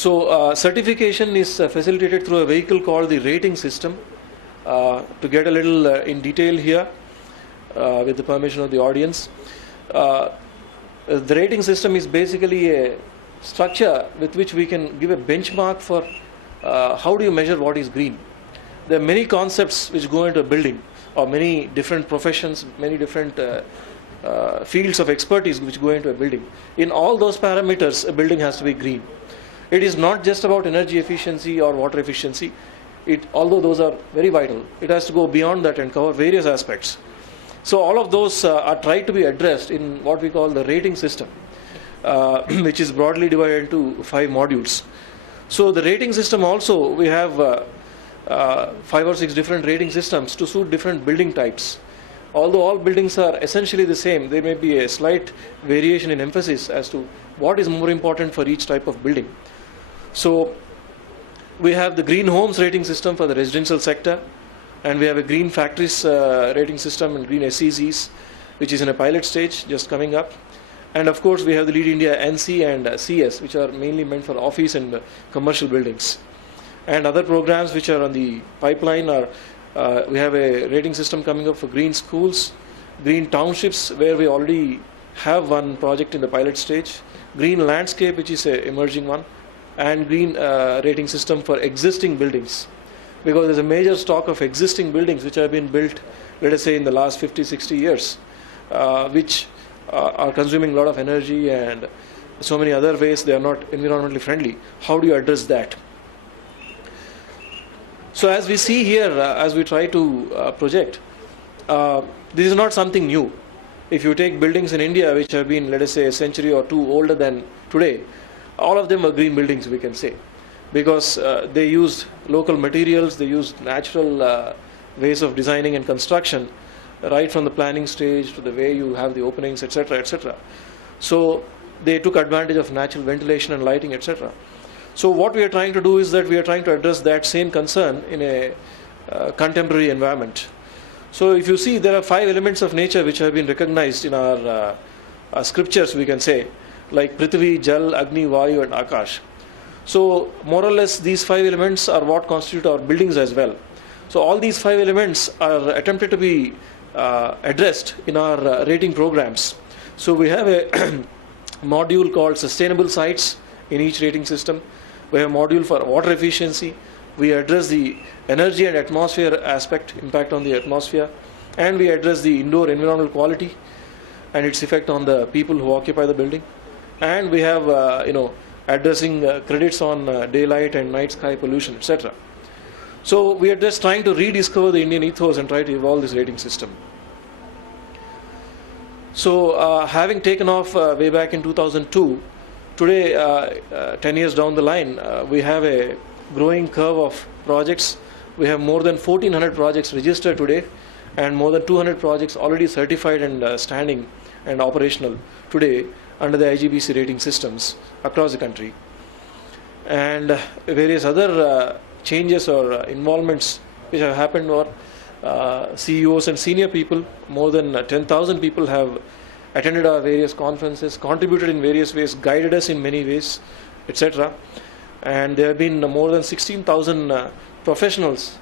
So certification is facilitated through a vehicle called the rating system. To get a little in detail here, with the permission of the audience, the rating system is basically a structure with which we can give a benchmark for how do you measure what is green. There are many concepts which go into a building, or many different professions, many different fields of expertise which go into a building. In all those parameters, a building has to be green. It is not just about energy efficiency or water efficiency. Although those are very vital, it has to go beyond that and cover various aspects. So all of those are tried to be addressed in what we call the rating system, which is broadly divided into 5 modules. So the rating system also, we have 5 or 6 different rating systems to suit different building types. Although all buildings are essentially the same, there may be a slight variation in emphasis as to what is more important for each type of building. So we have the green homes rating system for the residential sector, and we have a green factories rating system and green SEZs, which is in a pilot stage, just coming up. And of course, we have the Lead India NC and CS, which are mainly meant for office and commercial buildings. And other programs which are on the pipeline are, we have a rating system coming up for green schools, green townships, where we already have one project in the pilot stage, green landscape, which is an emerging one, and green rating system for existing buildings, because there's a major stock of existing buildings which have been built, let us say, in the last 50-60 years, which are consuming a lot of energy and so many other ways they are not environmentally friendly. How do you address that? So as we see here, as we try to project, this is not something new. If you take buildings in India which have been, let us say, a century or two older than today, all of them are green buildings, we can say, because they used local materials, they used natural ways of designing and construction, right from the planning stage to the way you have the openings, etc., etc. So they took advantage of natural ventilation and lighting, etc. So what we are trying to do is that we are trying to address that same concern in a contemporary environment. So if you see, there are 5 elements of nature which have been recognized in our scriptures, we can say, like Prithvi, Jal, Agni, Vayu and Akash. So more or less these 5 elements are what constitute our buildings as well. So all these 5 elements are attempted to be addressed in our rating programs. So we have a module called sustainable sites in each rating system. We have a module for water efficiency. We address the energy and atmosphere aspect, impact on the atmosphere, and we address the indoor environmental quality and its effect on the people who occupy the building. And we have addressing credits on daylight and night sky pollution, etc. So we are just trying to rediscover the Indian ethos and try to evolve this rating system. So having taken off way back in 2002, today, 10 years down the line, we have a growing curve of projects. We have more than 1,400 projects registered today, and more than 200 projects already certified and standing and operational today under the IGBC rating systems across the country. And various other changes or involvements which have happened, or CEOs and senior people, more than 10,000 people have attended our various conferences, contributed in various ways, guided us in many ways, etc. And there have been more than 16,000 professionals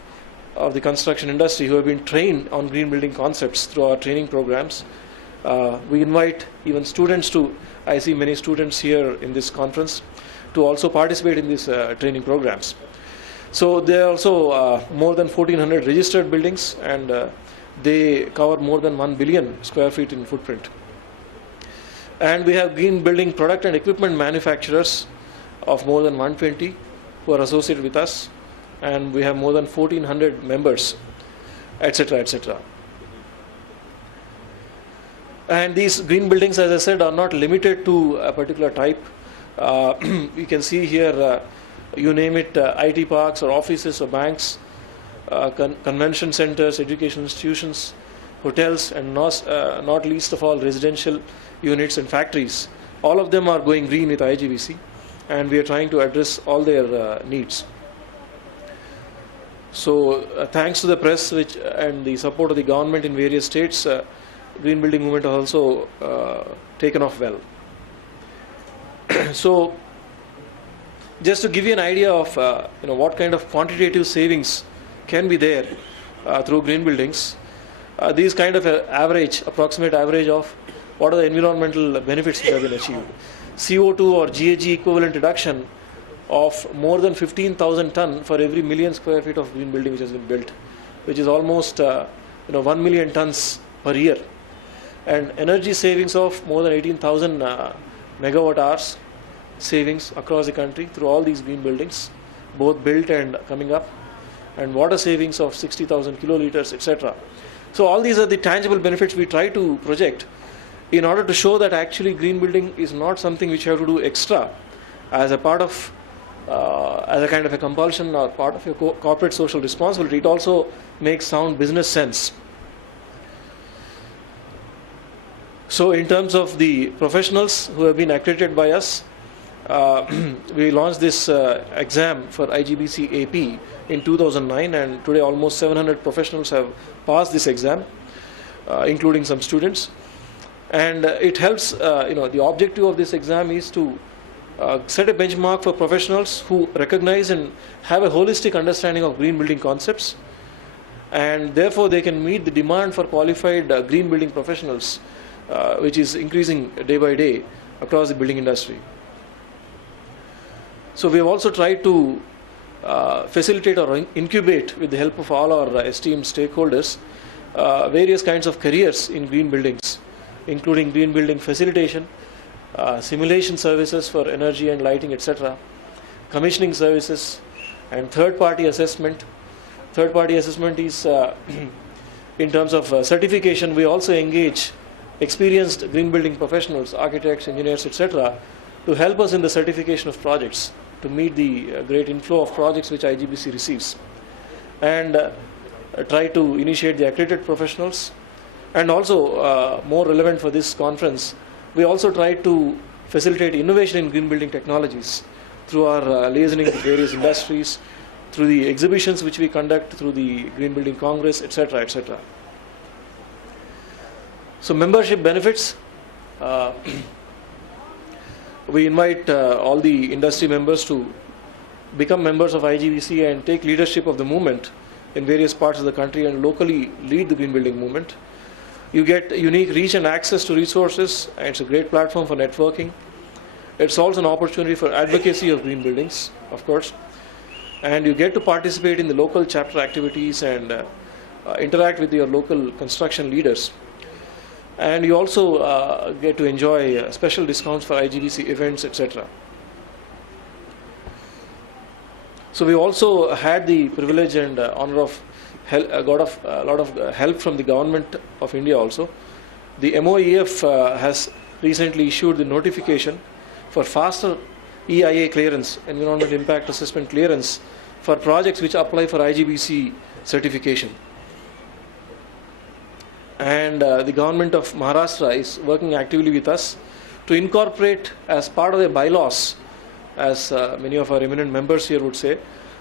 of the construction industry who have been trained on green building concepts through our training programs. We invite even students to, I see many students here in this conference, to also participate in these training programs. So there are also more than 1,400 registered buildings, and they cover more than 1 billion square feet in footprint. And we have green building product and equipment manufacturers of more than 120 who are associated with us, and we have more than 1,400 members, etc., etc. And these green buildings, as I said, are not limited to a particular type. You can see here, you name it, IT parks or offices or banks, convention centers, education institutions, hotels, and not least of all residential units and factories. All of them are going green with IGBC, and we are trying to address all their needs. So thanks to the press and the support of the government in various states, green building movement has also taken off well. So Just to give you an idea of what kind of quantitative savings can be there through green buildings, these kind of approximate average of what are the environmental benefits that have been achieved. CO2 or GHG equivalent reduction of more than 15,000 ton for every million square feet of green building which has been built, which is almost 1 million tons per year, and energy savings of more than 18,000 megawatt hours savings across the country through all these green buildings, both built and coming up, and water savings of 60,000 kiloliters, etc. So all these are the tangible benefits we try to project in order to show that actually green building is not something which you have to do extra as a part of as a kind of a compulsion or part of your corporate social responsibility. It also makes sound business sense. So in terms of the professionals who have been accredited by us, we launched this exam for IGBC AP in 2009, and today almost 700 professionals have passed this exam, including some students. And it helps, the objective of this exam is to set a benchmark for professionals who recognize and have a holistic understanding of green building concepts, and therefore they can meet the demand for qualified green building professionals, which is increasing day by day across the building industry. So we have also tried to facilitate or incubate, with the help of all our esteemed stakeholders, various kinds of careers in green buildings, including green building facilitation, simulation services for energy and lighting, etc., commissioning services, and third-party assessment. Third-party assessment is in terms of certification. We also engage experienced green building professionals, architects, engineers, etc., to help us in the certification of projects, to meet the great inflow of projects which IGBC receives, and try to initiate the accredited professionals. And also, more relevant for this conference, we also try to facilitate innovation in green building technologies through our liaising with various industries, through the exhibitions which we conduct, through the Green Building Congress, etc., etc. So membership benefits. We invite all the industry members to become members of IGBC and take leadership of the movement in various parts of the country and locally lead the green building movement. You get unique reach and access to resources, and it's a great platform for networking. It's also an opportunity for advocacy of green buildings, of course. And you get to participate in the local chapter activities and interact with your local construction leaders. And you also get to enjoy special discounts for IGBC events, etc. So we also had the privilege and honor of a lot of help from the government of India also. The MOEF has recently issued the notification for faster EIA clearance, Environmental Impact Assessment clearance, for projects which apply for IGBC certification. And the government of Maharashtra is working actively with us to incorporate as part of the bylaws, as many of our eminent members here would say,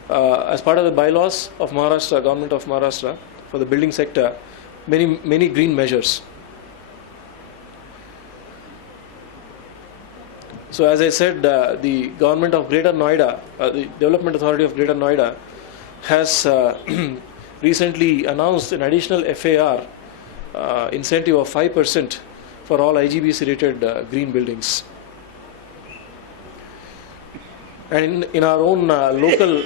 as part of the bylaws of Maharashtra, government of Maharashtra, for the building sector, many green measures. So as I said, the government of Greater Noida, the Development Authority of Greater Noida, has recently announced an additional FAR incentive of 5% for all IGBC rated green buildings. And in our own local,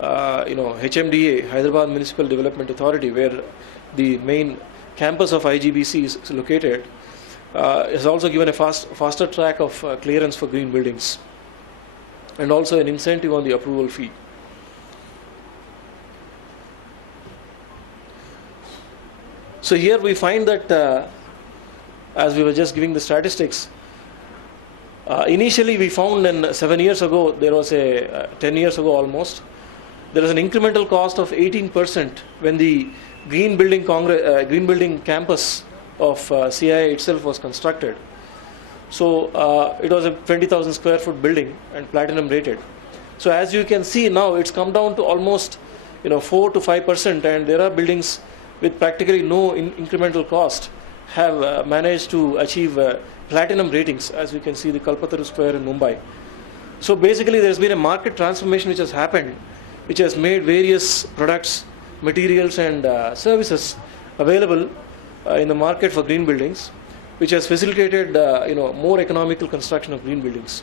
HMDA, Hyderabad Municipal Development Authority, where the main campus of IGBC is located, has also given a faster track of clearance for green buildings, and also an incentive on the approval fee. So here we find that, as we were just giving the statistics, initially we found 7 years ago, there was 10 years ago almost, there was an incremental cost of 18% when the green building campus of CII itself was constructed. So it was a 20,000 square foot building and platinum rated. So as you can see now, it's come down to almost 4 to 5%, and there are buildings with practically no incremental cost have managed to achieve platinum ratings, as we can see the Kalpataru Square in Mumbai. So basically, there's been a market transformation which has happened, which has made various products, materials, and services available in the market for green buildings, which has facilitated more economical construction of green buildings.